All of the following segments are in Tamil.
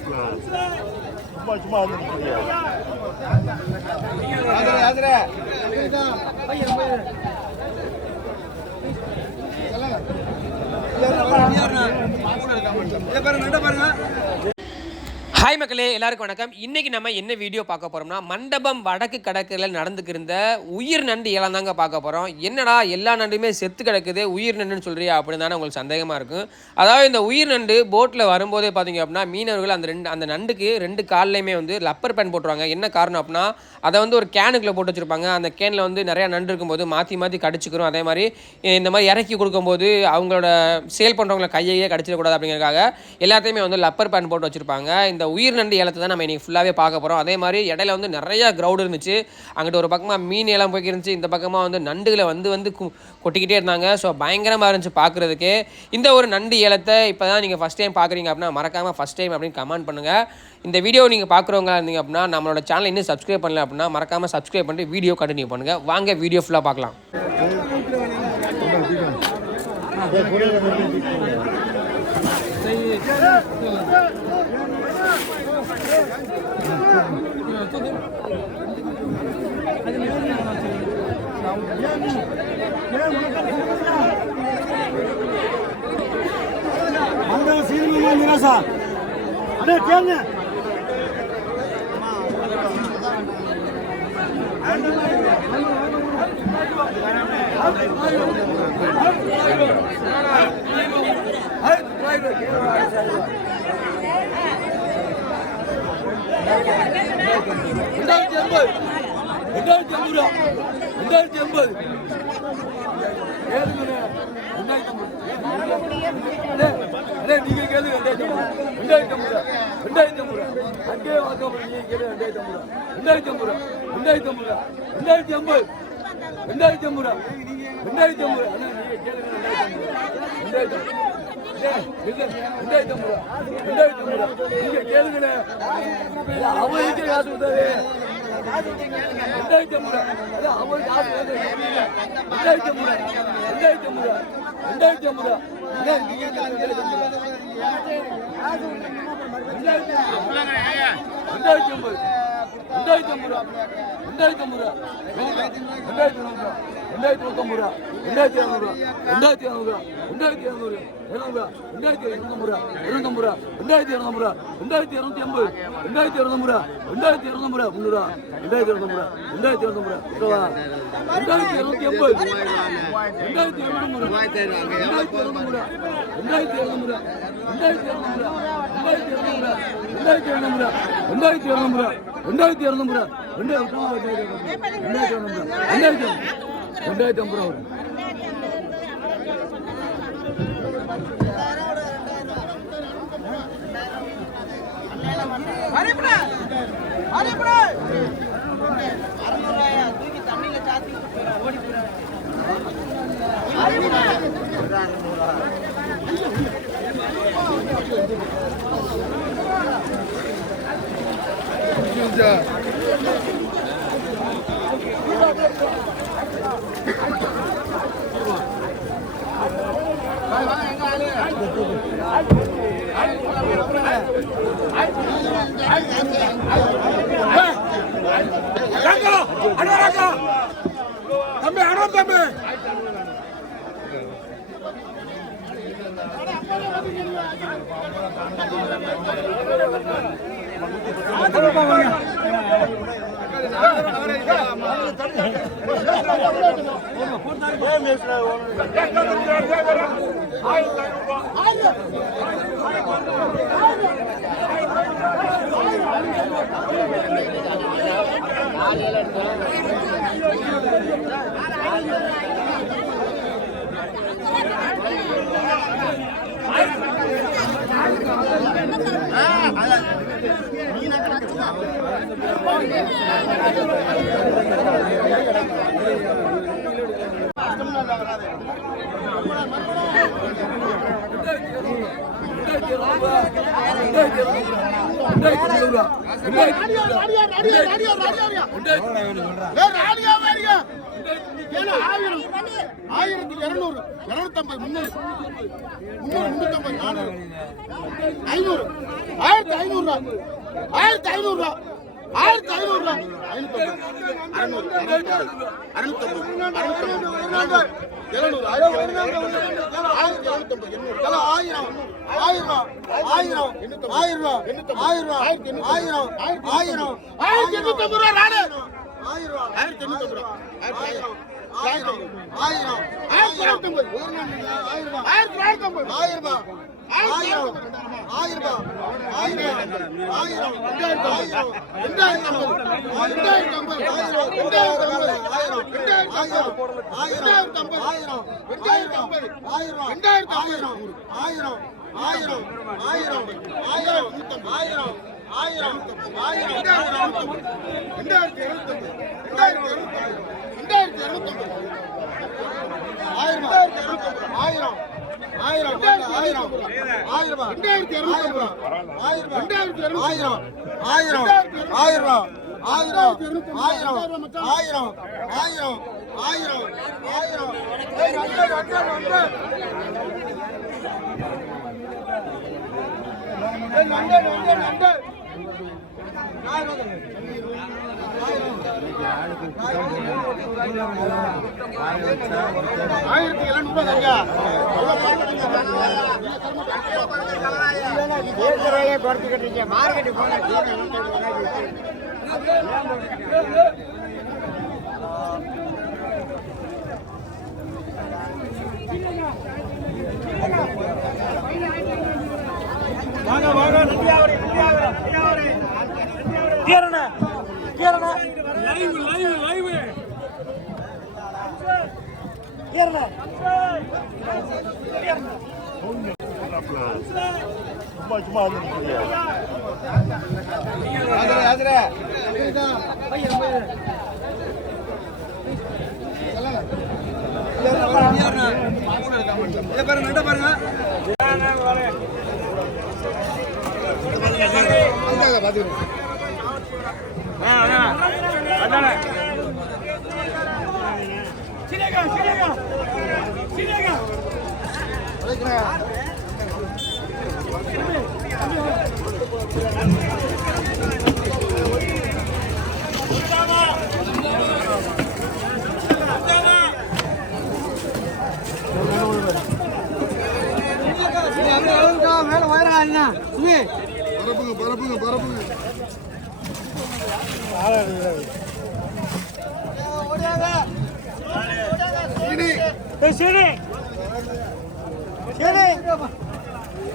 சும்மா சும்மா பாருங்க. பாருங்க. ஹாய் மக்களே எல்லாருக்கும் வணக்கம். இன்றைக்கி நம்ம என்ன வீடியோ பார்க்க போகிறோம்னா மண்டபம் வடக்கு கடற்கரையில் நடந்துக்கிருந்த உயிர் நண்டு ஏலம் தாங்க பார்க்க போகிறோம் என்னடா எல்லா நண்டுமே செத்து கிடக்குது உயிர் நண்டுன்னு சொல்கிறியா அப்படின்னு தானே உங்களுக்கு சந்தேகமாக இருக்கும். அதாவது இந்த உயிர் நண்டு போட்டில் வரும்போதே பார்த்தீங்க அப்படின்னா மீனவர்கள் அந்த ரெண்டு அந்த நண்டுக்கு ரெண்டு கால்லையுமே வந்து லப்பர் பேன் போட்டுருவாங்க. என்ன காரணம் அப்படின்னா அதை வந்து ஒரு கேனுக்குள்ளே போட்டு வச்சுருப்பாங்க. அந்த கேனில் வந்து நிறையா நண்டு இருக்கும்போது மாற்றி மாற்றி கடிச்சிக்கிறோம் அதே மாதிரி இந்த மாதிரி இறக்கி கொடுக்கும்போது அவங்களோட சேல் பண்ணுறவங்கள கையையே கடிச்சிடக்கூடாது அப்படிங்கிறக்காக எல்லாத்தையுமே வந்து லப்பர் பேன் போட்டு வச்சுருப்பாங்க. இந்த உயிர் நண்டு ஏலத்தை தான் நம்ம இன்றைக்கி ஃபுல்லாகவே பார்க்க போகிறோம் அதே மாதிரி இடையில வந்து நிறையா க்ரௌடு இருந்துச்சு. அங்கிட்ட ஒரு பக்கமாக மீன் ஏலம் போய்க்கு இருந்துச்சு. இந்த பக்கமாக வந்து நண்டுகளை வந்து வந்து கு- கொட்டிக்கிட்டே இருந்தாங்க. ஸோ பயங்கரமாக இருந்துச்சு பார்க்குறதுக்கு. இந்த ஒரு நண்டு ஏலத்தை இப்போ தான் நீங்கள் ஃபஸ்ட் டைம் பார்க்குறீங்க அப்படின்னா மறக்காமல் ஃபஸ்ட் டைம் அப்படின்னு கமெண்ட் பண்ணுங்கள் இந்த வீடியோ நீங்கள் பார்க்குறவங்களா இருந்தீங்க அப்படின்னா நம்மளோட சேனல் இன்னும் சப்ஸ்கிரைப் பண்ணல அப்படின்னா மறக்காமல் சப்ஸ்கிரைப் பண்ணிட்டு வீடியோ கண்டினியூ பண்ணுங்கள் வாங்க வீடியோ ஃபுல்லாக பார்க்கலாம். நிராசா அடே கேளுங்க ரெண்டாயிரத்தி எண்பது ரெண்டாயிரத்தி ஐம்பது ரூபா ரெண்டாயிரத்தி எண்பது கேளுங்க ஐம்பது நீங்க கேளுங்க ரெண்டாயிரத்தி ஐம்பது ரெண்டாயிரத்தி ஐம்பது ரூபா அங்கே வாங்க நீங்க கேளுங்க ரெண்டாயிரத்தி ஐம்பது ரூபா ரெண்டாயிரத்தி ஐம்பது ரூபா ரெண்டாயிரத்தி ஐம்பது ரெண்டாயிரத்தி ஐம்பது ரூபா ரெண்டாயிரத்தி ஐம்பது ரூபா ரெண்டாயிரத்தி ஐம்பது ரூபா ரெண்டாயிரத்தி ஐம்பது கேளுங்க அவருக்கு காசு கொடுத்தாரு ரெண்டாயிரத்தி ஐம்பது அவர் காசு ரெண்டாயிரத்தி ஐம்பது ரெண்டாயிரத்தி ஐம்பது ரெண்டாயிரத்தி ஐம்பது ரெண்டாயிரத்தி ஐம்பது ரெண்டாயிரத்தி ஐம்பது ரூபா ரெண்டாயிரத்தி ஐம்பது ரூபா ரெண்டாயிரத்தி ஐம்பது ரூபா ரெண்டாயிரத்தி நூற்றம்பது ரூபா ரெண்டாயிரத்தி இரநூறு ரூபா ரெண்டாயிரத்தி இரநூறு ரூபா ரெண்டாயிரத்தி இரநூறு இரநூறு ரெண்டாயிரத்தி இரநூத்தம்பது ரூபா இரநூத்தம்பது ரூபா ரெண்டாயிரத்தி இரநூத்தம்பது ரூபா ரெண்டாயிரத்தி இரநூத்தி எண்பது ரெண்டாயிரத்தி இரநூத்தம்பது ரூபா ரெண்டாயிரத்தி இரநூத்தம்பது ரூபா முந்நூறுவா ரெண்டாயிரத்தி இரநூத்தம்பது ரூபா ரெண்டாயிரத்தி இரநூத்தம்பது ரூபா ரெண்டாயிரத்தி இரநூத்தி எண்பது ரெண்டாயிரத்தி இரநூத்தம்பது ரூபா ரெண்டாயிரத்தி இரநூத்தம்பது ரூபா ரெண்டாயிரத்தி இரநூத்தம்பது ரூபா ரெண்டாயிரத்தி இரநூத்தம்பது ரூபா ரெண்டாயிரத்தி இரநூத்தம்பது ரூபா ரெண்டாயிரத்தி இரநூத்தம்பது ரூபா ரெண்டாயிரத்தி இரநூத்தம்பது ரூபா ரெண்டாயிரத்தி இரநூறு ரெண்டாயிரத்தி ரெண்டாயிரத்தி இரநூறு ரெண்டாயிரத்தி ஐம்பது ரூபா வரும் ஓடி போயிடும் தம்பி அடோ தம்பி ஆ ராடியா ராடியா ராடியா ராடியா ராடியா ராடியா ரெண்டாயிரத்தி ஆயிரத்தி இருநூறு இருநூத்தம்பது முன்னூறு முன்னூறு முன்னூத்தம்பது நானூறு ஐநூறு ஆயிரத்தி ஐநூறு ரூபா ஆயிரத்தி ஐநூறு ரூபா ஆயிரத்தி ஐநூறு ரூபா ஐநூத்தம்பது அறுநூறு அறுநூத்தம்பது அறுநூத்தம்பது எழுநூறு ஆயிரத்தி ஆயிரத்தி எழுநூத்தம்பது எண்ணூறு ஆயிரம் ஆயிரம் ஆயிரம் ஆயிரம் ரூபா ஆயிரம் ஆயிரத்தி ஆயிரம் ஆயிரம் ஆயிரத்தி எண்ணூத்தம்பது ரூபா நானு ஆயிரம் ஆயிரத்தி எண்ணூத்தம்பது ரூபா ஆயிரத்தி ஆயிரம் ஆயிரம் ஆயிரத்தி ஆயிரம் ஆயிரத்தி ஆயிரம் ஆயிரம் ஆயிரம் ஆயிரம் ஆயிரம் ஆயிரம் ரெண்டாயிரத்தி ஆயிரம் ரெண்டாயிரத்தி ஐம்பது ரெண்டாயிரத்தி ஐம்பது ஆயிரம் ரெண்டாயிரத்தி ஐம்பது ஆயிரம் ரெண்டாயிரம் ஆயிரம் ரெண்டாயிரத்தி ஐம்பது ஆயிரம் ரெண்டாயிரத்தி ஐம்பது ஆயிரம் ஆயிரம் ஆயிரம் ஆயிரம் ஆயிரம் ஆயிரம் ஆயிரம் ரெண்டாயிரத்தி ஆயிரம் ரெண்டாயிரத்தி எழுநூத்தம்பது ரெண்டாயிரத்தி எழுநூத்தம்பது ஆயிரம் ஆயிரம் ஆயிரம் ஆயிரம் ஆயிரம் ரெண்டாயிரத்தி இருநூத்தி ஆயிரம் ரெண்டாயிரத்தி ஆயிரம் ஆயிரம் ஆயிரம் ஆயிரம் ஆயிரம் ஆயிரம் ஆயிரம் ஆயிரம் ஆயிரம் ஆயிரத்தி எழுநூறு ஐயா மார்க்கெட்டு போன சும்மா சும்மா பாருங்க பாத்துக்கிறேன் சிலேகா பரப்புங்க பரப்புங்க பரப்புங்க சரி சரி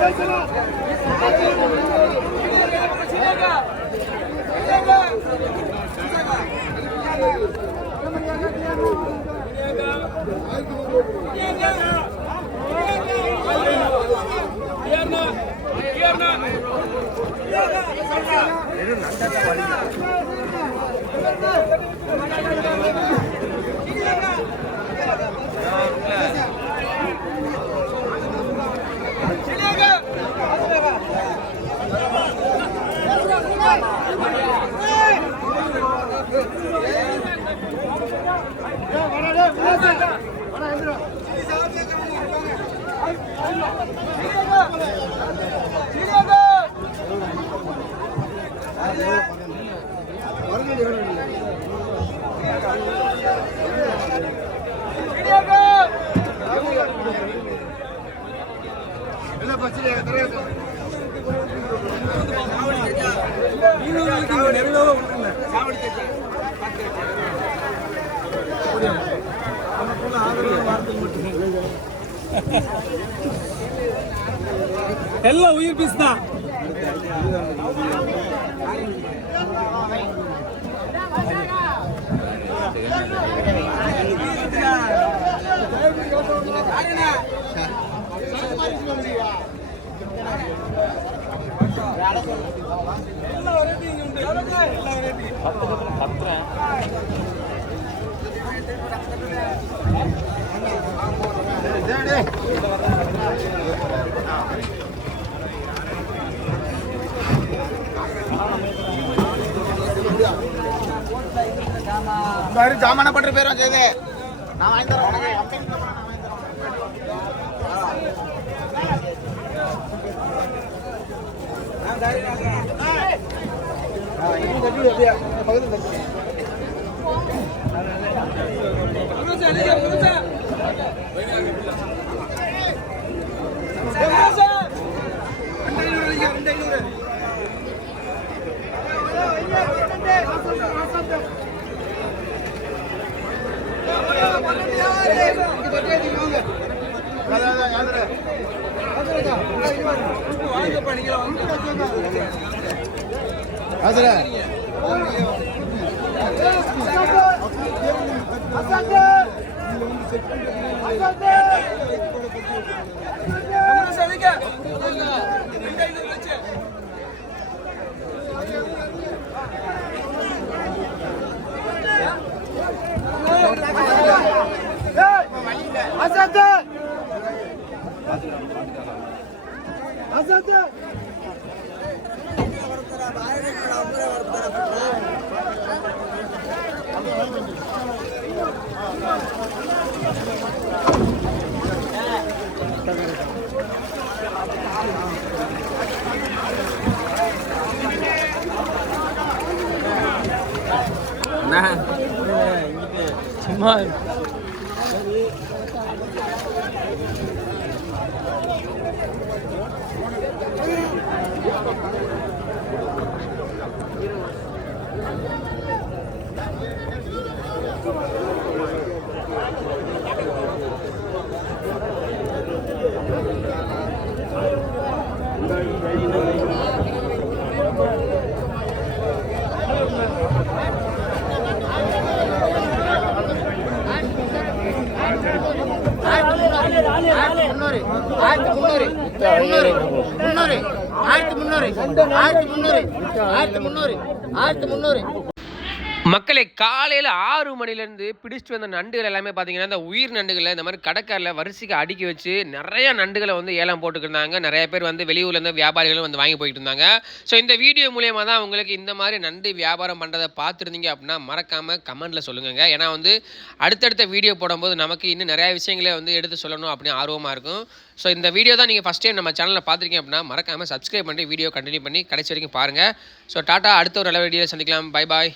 చేస్తున్నా చేయగా எல்லாம் உயிர் பீஸ் தான் பாரு ஜாமான பட்டு பேரும் செய்து நான் வாங்கி தரேன். உனக்கு கம்பெனி தரேன், நான் வாங்கி தரேன். ஆ, ஆயிரத்தி முன்னூறு ஆயிரத்தி முன்னூறு ஆயிரத்தி முன்னூறு ஆயிரத்தி முன்னூறு ஆயிரத்தி முன்னூறு மக்களை காலையில் ஆறு மணிலேருந்து பிடிச்சிட்டு வந்த நண்டுகள் எல்லாமே பார்த்தீங்கன்னா இந்த உயிர் நண்டுகளை இந்த மாதிரி கடற்கரையில் வரிசைக்கு அடுக்கி வச்சு நிறைய நண்டுகளை வந்து ஏலம் போட்டுக்கிருந்தாங்க நிறைய பேர் வந்து வெளியூர்லேருந்து வியாபாரிகளும் வந்து வாங்கி போயிட்டு இருந்தாங்க. ஸோ இந்த வீடியோ மூலியமாக தான் உங்களுக்கு இந்த மாதிரி நண்டு வியாபாரம் பண்ணுறதை பார்த்துருந்தீங்க அப்படின்னா மறக்காமல் கமெண்ட்டில் சொல்லுங்கள் ஏன்னா வந்து அடுத்தடுத்த வீடியோ போடும்போது நமக்கு இன்னும் நிறைய விஷயங்களை வந்து எடுத்து சொல்லணும் அப்படின்னு ஆர்வமாக இருக்கும். ஸோ இந்த வீடியோ தான் நீங்கள் ஃபஸ்ட் டைம் நம்ம சேனலில் பார்த்துருக்கீங்க அப்படின்னா மறக்காமல் சப்ஸ்கிரைப் பண்ணி வீடியோ கண்டினியூ பண்ணி கடைசி வரைக்கும் பாருங்கள் ஸோ டாட்டா அடுத்த ஒரு நல்ல வீடியோ சந்திக்கலாம். Bye bye